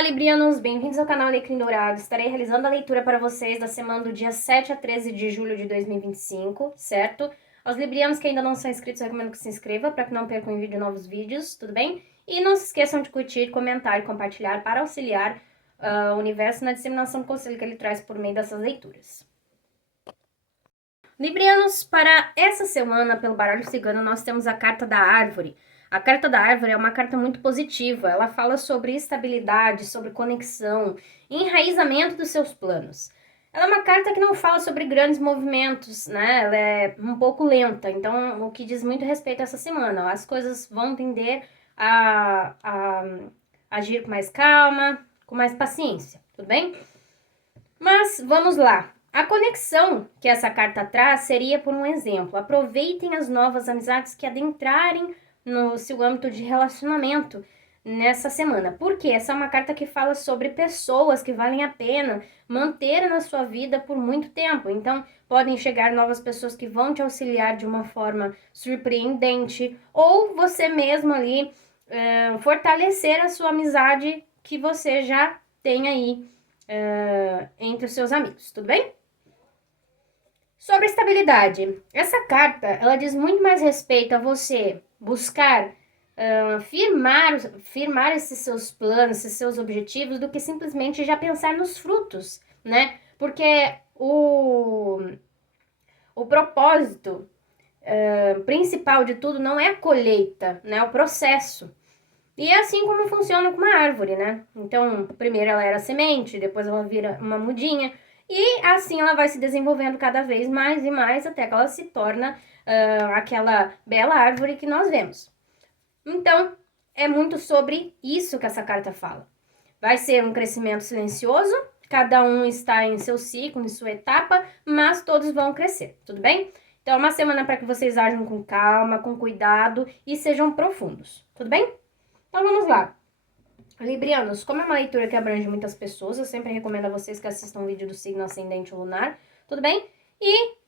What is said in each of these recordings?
Olá, librianos! Bem-vindos ao canal Alecrim Dourado. Estarei realizando a leitura para vocês da semana do dia 7 a 13 de julho de 2025, certo? Aos librianos que ainda não são inscritos, eu recomendo que se inscreva para que não percam em vídeo novos vídeos, tudo bem? E não se esqueçam de curtir, comentar e compartilhar para auxiliar o universo na disseminação do conselho que ele traz por meio dessas leituras. Librianos, para essa semana, pelo baralho cigano, nós temos a carta da árvore. A carta da árvore é uma carta muito positiva, ela fala sobre estabilidade, sobre conexão, enraizamento dos seus planos. Ela é uma carta que não fala sobre grandes movimentos, né? Ela é um pouco lenta, então o que diz muito respeito a essa semana. As coisas vão tender a agir com mais calma, com mais paciência, tudo bem? Mas vamos lá. A conexão que essa carta traz seria, por um exemplo, aproveitem as novas amizades que adentrarem no seu âmbito de relacionamento nessa semana. Porque essa é uma carta que fala sobre pessoas que valem a pena manter na sua vida por muito tempo. Então, podem chegar novas pessoas que vão te auxiliar de uma forma surpreendente, ou você mesmo ali fortalecer a sua amizade que você já tem aí entre os seus amigos, tudo bem? Sobre estabilidade, essa carta, ela diz muito mais respeito a você buscar firmar esses seus planos, esses seus objetivos, do que simplesmente já pensar nos frutos, né? Porque o propósito principal de tudo não é a colheita, né? É o processo. E é assim como funciona com uma árvore, né? Então, primeiro ela era semente, depois ela vira uma mudinha, e assim ela vai se desenvolvendo cada vez mais e mais, até que ela se torna aquela bela árvore que nós vemos. Então, é muito sobre isso que essa carta fala. Vai ser um crescimento silencioso, cada um está em seu ciclo, em sua etapa, mas todos vão crescer, tudo bem? Então, é uma semana para que vocês ajam com calma, com cuidado e sejam profundos, tudo bem? Então vamos lá. Librianos, como é uma leitura que abrange muitas pessoas, eu sempre recomendo a vocês que assistam o vídeo do signo ascendente lunar, tudo bem? E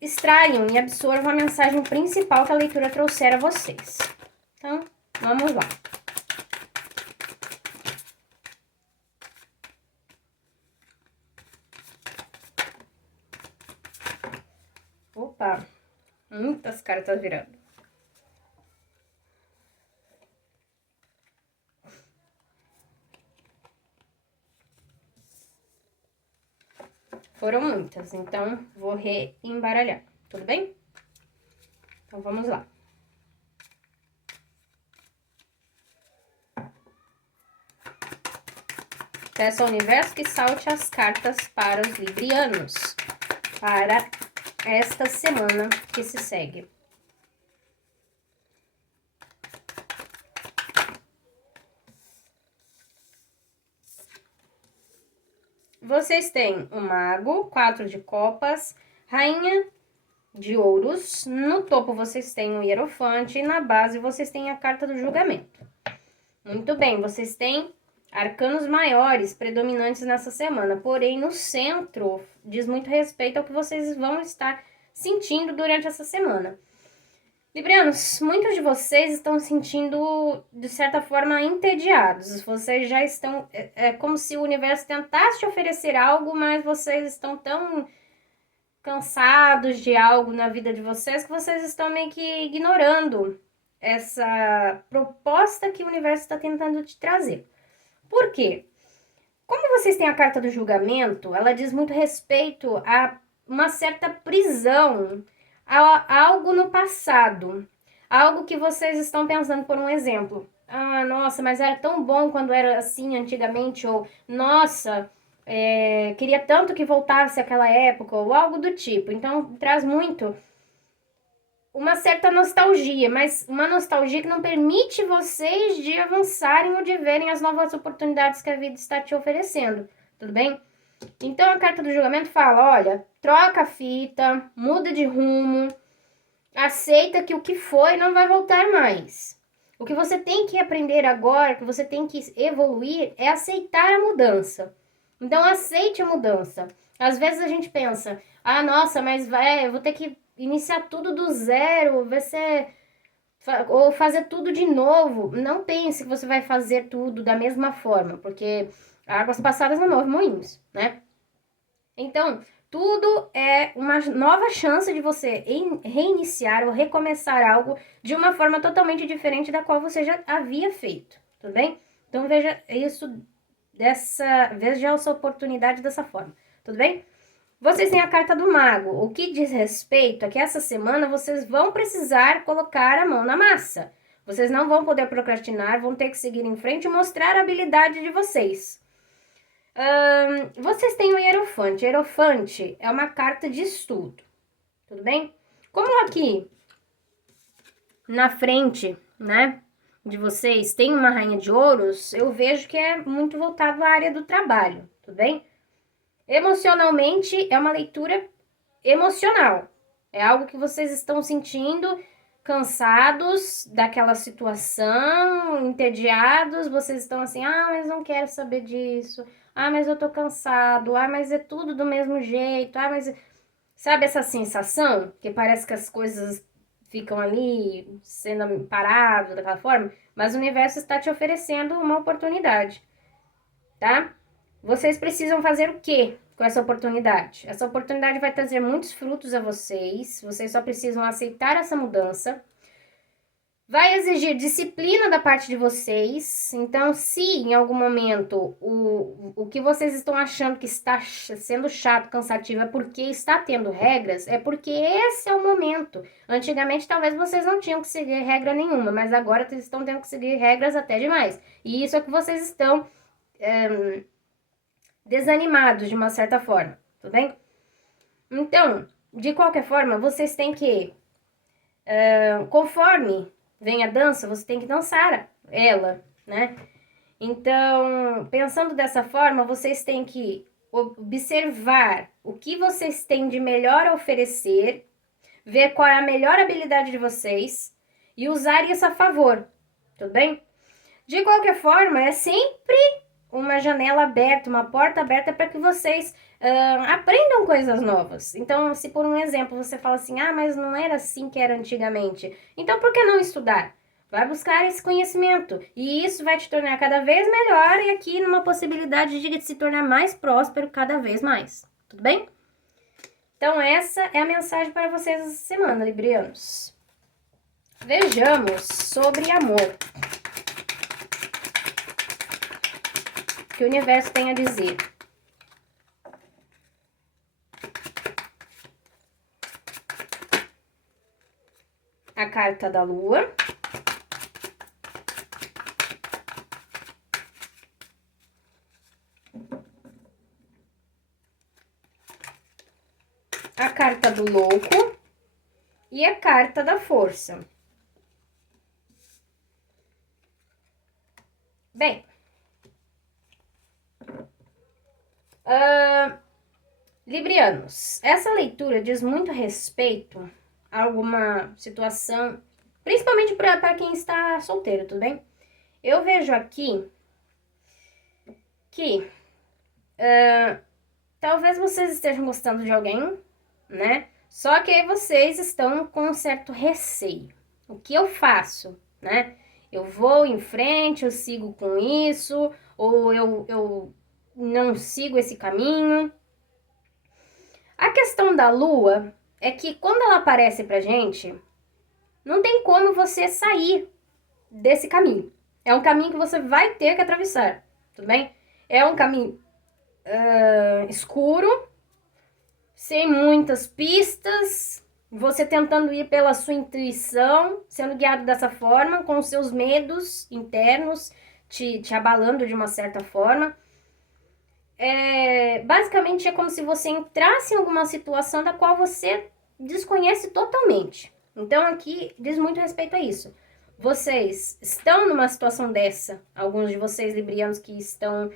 extraiam e absorvam a mensagem principal que a leitura trouxer a vocês. Então, vamos lá. Opa, muitas cartas virando. Foram muitas, então vou reembaralhar, tudo bem? Então vamos lá. Peço ao universo que salte as cartas para os librianos, para esta semana que se segue. Vocês têm o mago, 4 de copas, rainha de ouros, no topo vocês têm o hierofante e na base vocês têm a carta do julgamento. Muito bem, vocês têm arcanos maiores predominantes nessa semana, porém no centro diz muito respeito ao que vocês vão estar sentindo durante essa semana. Librianos, muitos de vocês estão sentindo, de certa forma, entediados. Vocês já estão... É como se o universo tentasse te oferecer algo, mas vocês estão tão cansados de algo na vida de vocês que vocês estão meio que ignorando essa proposta que o universo está tentando te trazer. Por quê? Como vocês têm a carta do julgamento, ela diz muito respeito a uma certa prisão, a algo no passado, algo que vocês estão pensando, por um exemplo. Ah, nossa, mas era tão bom quando era assim antigamente, ou nossa, queria tanto que voltasse aquela época, ou algo do tipo. Então, traz muito uma certa nostalgia, mas uma nostalgia que não permite vocês de avançarem ou de verem as novas oportunidades que a vida está te oferecendo, tudo bem? Então, a carta do julgamento fala, olha, troca a fita, muda de rumo, aceita que o que foi não vai voltar mais. O que você tem que aprender agora, que você tem que evoluir, é aceitar a mudança. Então, aceite a mudança. Às vezes a gente pensa, ah, nossa, mas eu vou ter que iniciar tudo do zero, vai ser ou fazer tudo de novo. Não pense que você vai fazer tudo da mesma forma, porque águas passadas não movem moinhos, né? Então, tudo é uma nova chance de você reiniciar ou recomeçar algo de uma forma totalmente diferente da qual você já havia feito, tudo bem? Então, veja isso veja essa oportunidade dessa forma, tudo bem? Vocês têm a carta do mago, o que diz respeito a que essa semana vocês vão precisar colocar a mão na massa. Vocês não vão poder procrastinar, vão ter que seguir em frente e mostrar a habilidade de vocês. Vocês têm o Hierofante. O Hierofante é uma carta de estudo, tudo bem? Como aqui na frente, né, de vocês tem uma rainha de ouros, eu vejo que é muito voltado à área do trabalho, tudo bem? Emocionalmente, é uma leitura emocional. É algo que vocês estão sentindo cansados daquela situação, entediados, vocês estão assim, mas não quero saber disso, mas eu tô cansado, mas é tudo do mesmo jeito, mas... Sabe essa sensação que parece que as coisas ficam ali sendo paradas daquela forma? Mas o universo está te oferecendo uma oportunidade, tá? Vocês precisam fazer o quê com essa oportunidade? Essa oportunidade vai trazer muitos frutos a vocês. Vocês só precisam aceitar essa mudança. Vai exigir disciplina da parte de vocês. Então, se em algum momento o que vocês estão achando que está sendo chato, cansativo, é porque está tendo regras, é porque esse é o momento. Antigamente, talvez vocês não tinham que seguir regra nenhuma, mas agora vocês estão tendo que seguir regras até demais. E isso é que vocês estão desanimados de uma certa forma, tudo bem? Então, de qualquer forma, vocês têm que, conforme vem a dança, você tem que dançar ela, né? Então, pensando dessa forma, vocês têm que observar o que vocês têm de melhor a oferecer, ver qual é a melhor habilidade de vocês e usar isso a favor, tudo bem? De qualquer forma, é sempre uma janela aberta, uma porta aberta para que vocês aprendam coisas novas. Então, se por um exemplo você fala assim, mas não era assim que era antigamente, então por que não estudar? Vai buscar esse conhecimento e isso vai te tornar cada vez melhor e aqui numa possibilidade de se tornar mais próspero cada vez mais, tudo bem? Então, essa é a mensagem para vocês essa semana, librianos. Vejamos sobre amor. O que o universo tem a dizer. A carta da lua. A carta do louco. E a carta da força. Bem. Librianos, essa leitura diz muito respeito a alguma situação, principalmente para quem está solteiro, tudo bem? Eu vejo aqui que talvez vocês estejam gostando de alguém, né? Só que vocês estão com um certo receio. O que eu faço, né? Eu vou em frente, eu sigo com isso, ou eu não sigo esse caminho. A questão da lua é que quando ela aparece pra gente, não tem como você sair desse caminho. É um caminho que você vai ter que atravessar, tudo bem? É um caminho escuro, sem muitas pistas, você tentando ir pela sua intuição, sendo guiado dessa forma, com os seus medos internos te abalando de uma certa forma. Basicamente é como se você entrasse em alguma situação da qual você desconhece totalmente. Então aqui diz muito respeito a isso. Vocês estão numa situação dessa, alguns de vocês librianos que estão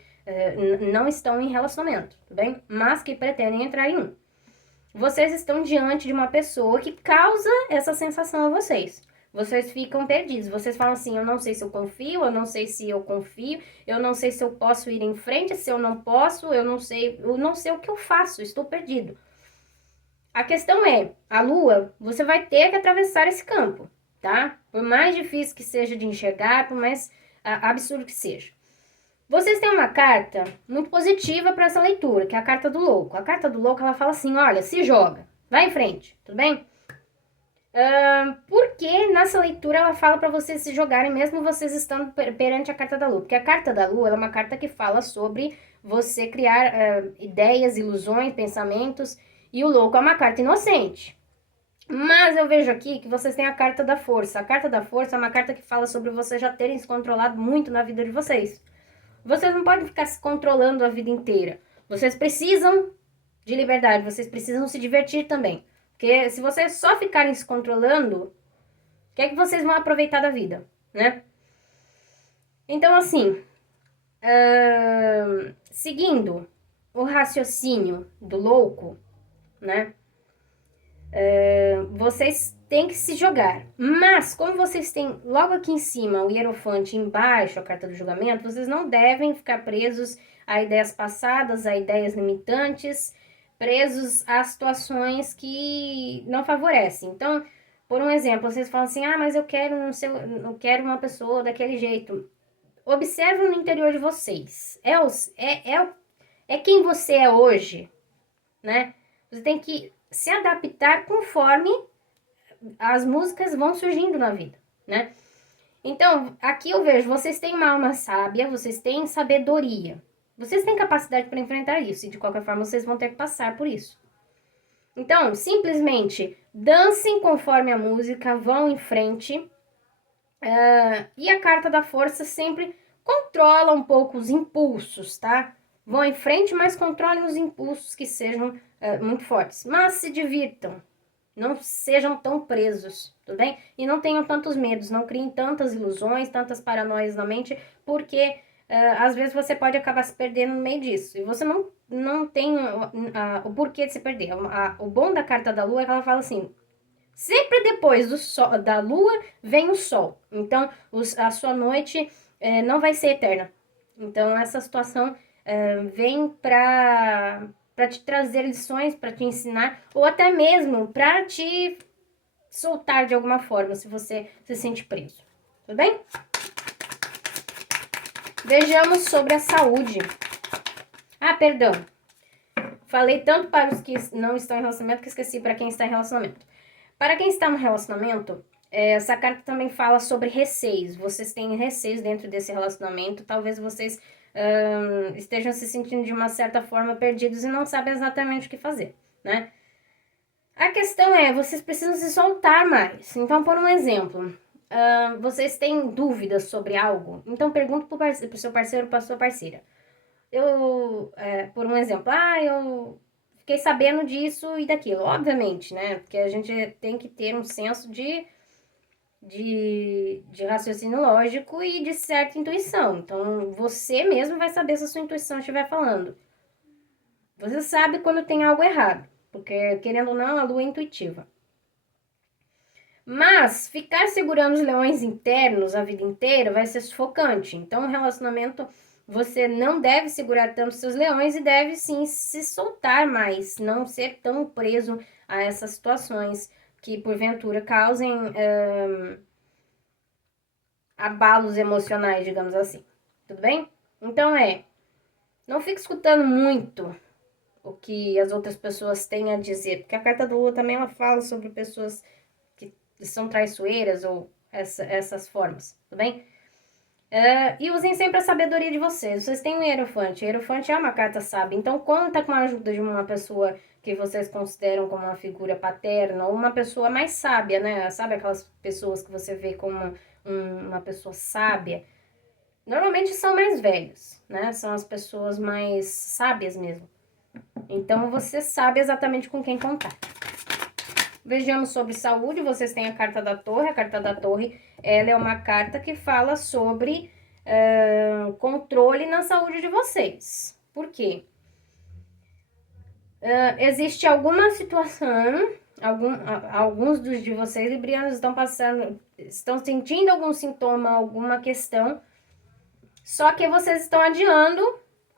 não estão em relacionamento, tudo bem? Mas que pretendem entrar em um. Vocês estão diante de uma pessoa que causa essa sensação a vocês. Vocês ficam perdidos, vocês falam assim, eu não sei se eu confio, eu não sei se eu confio, eu não sei se eu posso ir em frente, se eu não posso, eu não sei o que eu faço, estou perdido. A questão é, a lua, você vai ter que atravessar esse campo. tá? Por mais difícil que seja de enxergar, por mais absurdo que seja. Vocês têm uma carta muito positiva para essa leitura, que é a carta do louco. A carta do louco, ela fala assim, olha, se joga, vai em frente, tudo bem? Porque nessa leitura ela fala para vocês se jogarem, mesmo vocês estando perante a carta da lua. Porque a carta da lua, ela é uma carta que fala sobre você criar ideias, ilusões, pensamentos, e o louco é uma carta inocente. Mas eu vejo aqui que vocês têm a carta da força. A carta da força é uma carta que fala sobre vocês já terem se controlado muito na vida de vocês. Vocês não podem ficar se controlando a vida inteira. Vocês precisam de liberdade, vocês precisam se divertir também. Porque se vocês só ficarem se controlando, o que é que vocês vão aproveitar da vida, né? Então, assim, seguindo o raciocínio do louco, né? Vocês têm que se jogar. Mas, como vocês têm logo aqui em cima o Hierofante, embaixo a carta do julgamento, vocês não devem ficar presos a ideias passadas, a ideias limitantes, presos a situações que não favorecem. Então, por um exemplo, vocês falam assim, mas eu quero, eu quero uma pessoa daquele jeito. Observe no interior de vocês. É quem você é hoje, né? Você tem que se adaptar conforme as músicas vão surgindo na vida, né? Então, aqui eu vejo, vocês têm uma alma sábia, vocês têm sabedoria. Vocês têm capacidade para enfrentar isso, e de qualquer forma vocês vão ter que passar por isso. Então, simplesmente dancem conforme a música, vão em frente. E a carta da força sempre controla um pouco os impulsos, tá? Vão em frente, mas controlem os impulsos que sejam muito fortes. Mas se divirtam, não sejam tão presos, tudo bem? E não tenham tantos medos, não criem tantas ilusões, tantas paranoias na mente, porque às vezes você pode acabar se perdendo no meio disso. E você não tem o porquê de se perder. O bom da carta da lua é que ela fala assim, sempre depois do sol, da lua vem o sol. Então, a sua noite não vai ser eterna. Então, essa situação vem para te trazer lições, para te ensinar, ou até mesmo para te soltar de alguma forma, se você se sente preso. Tudo bem? Vejamos sobre a saúde. Perdão. Falei tanto para os que não estão em relacionamento que esqueci para quem está em relacionamento. Para quem está no relacionamento, essa carta também fala sobre receios. Vocês têm receios dentro desse relacionamento. Talvez vocês estejam se sentindo de uma certa forma perdidos e não sabem exatamente o que fazer, né? A questão é, vocês precisam se soltar mais. Então, por um exemplo, vocês têm dúvidas sobre algo? Então, pergunta para o seu parceiro, para a sua parceira. Por um exemplo, eu fiquei sabendo disso e daquilo. Obviamente, né? Porque a gente tem que ter um senso de raciocínio lógico e de certa intuição. Então, você mesmo vai saber se a sua intuição estiver falando. Você sabe quando tem algo errado, porque, querendo ou não, a lua é intuitiva. Mas, ficar segurando os leões internos a vida inteira vai ser sufocante. Então, o relacionamento, você não deve segurar tanto seus leões e deve, sim, se soltar mais. Não ser tão preso a essas situações que, porventura, causem abalos emocionais, digamos assim. Tudo bem? Então, não fique escutando muito o que as outras pessoas têm a dizer, porque a carta do Lua também ela fala sobre pessoas que são traiçoeiras ou essas formas, tudo bem? E usem sempre a sabedoria de vocês. Vocês têm um Hierofante. O Hierofante é uma carta sábia, então conta com a ajuda de uma pessoa que vocês consideram como uma figura paterna ou uma pessoa mais sábia, né? Sabe aquelas pessoas que você vê como uma pessoa sábia? Normalmente são mais velhos, né? São as pessoas mais sábias mesmo. Então, você sabe exatamente com quem contar. Vejamos sobre saúde. Vocês têm a carta da torre. A carta da torre, ela é uma carta que fala sobre controle na saúde de vocês. Por quê? Existe alguma situação, alguns dos de vocês, librianos, estão sentindo algum sintoma, alguma questão, só que vocês estão adiando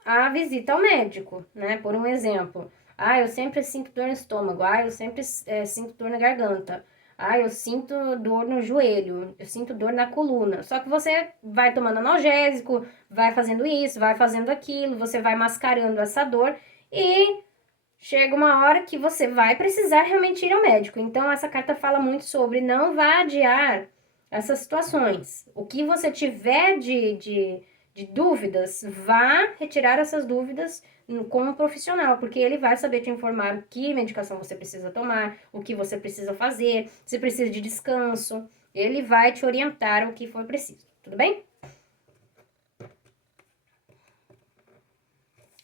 a visita ao médico, né? Por um exemplo, eu sempre sinto dor no estômago, eu sempre sinto dor na garganta, Ah, eu sinto dor no joelho, eu sinto dor na coluna. Só que você vai tomando analgésico, vai fazendo isso, vai fazendo aquilo, você vai mascarando essa dor e chega uma hora que você vai precisar realmente ir ao médico. Então, essa carta fala muito sobre não vá adiar essas situações. O que você tiver de dúvidas, vá retirar essas dúvidas com um profissional, porque ele vai saber te informar o que medicação você precisa tomar, o que você precisa fazer, se precisa de descanso. Ele vai te orientar o que for preciso, tudo bem?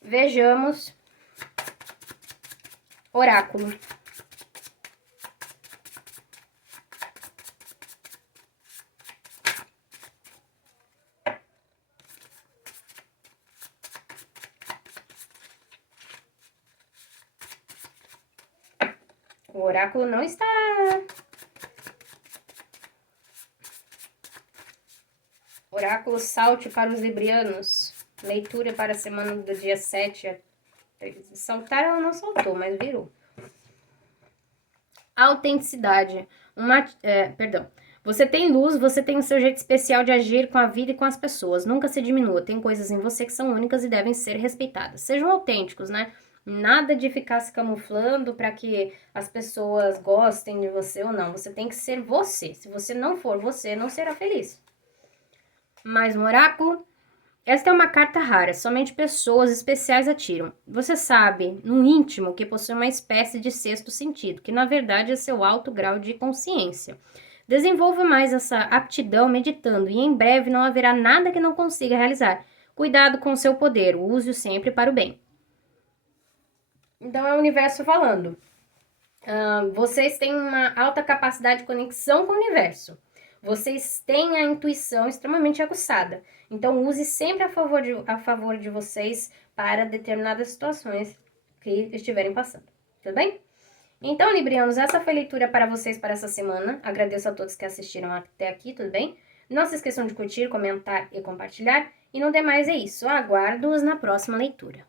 Vejamos. Oráculo. O oráculo não está. Oráculo salte para os librianos. Leitura para a semana do dia 7. Saltar ela não saltou, mas virou. Autenticidade. Perdão. Você tem luz, você tem o seu jeito especial de agir com a vida e com as pessoas. Nunca se diminua. Tem coisas em você que são únicas e devem ser respeitadas. Sejam autênticos, né? Nada de ficar se camuflando para que as pessoas gostem de você ou não. Você tem que ser você. Se você não for você, não será feliz. Mais um oráculo. Esta é uma carta rara, somente pessoas especiais a tiram. Você sabe, no íntimo, que possui uma espécie de sexto sentido, que na verdade é seu alto grau de consciência. Desenvolva mais essa aptidão meditando e em breve não haverá nada que não consiga realizar. Cuidado com o seu poder, use-o sempre para o bem. Então é o universo falando. Vocês têm uma alta capacidade de conexão com o universo. Vocês têm a intuição extremamente aguçada. Então, use sempre a favor de vocês para determinadas situações que estiverem passando. Tudo bem? Então, librianos, essa foi a leitura para vocês para essa semana. Agradeço a todos que assistiram até aqui, tudo bem? Não se esqueçam de curtir, comentar e compartilhar. E no demais é isso. Aguardo-os na próxima leitura.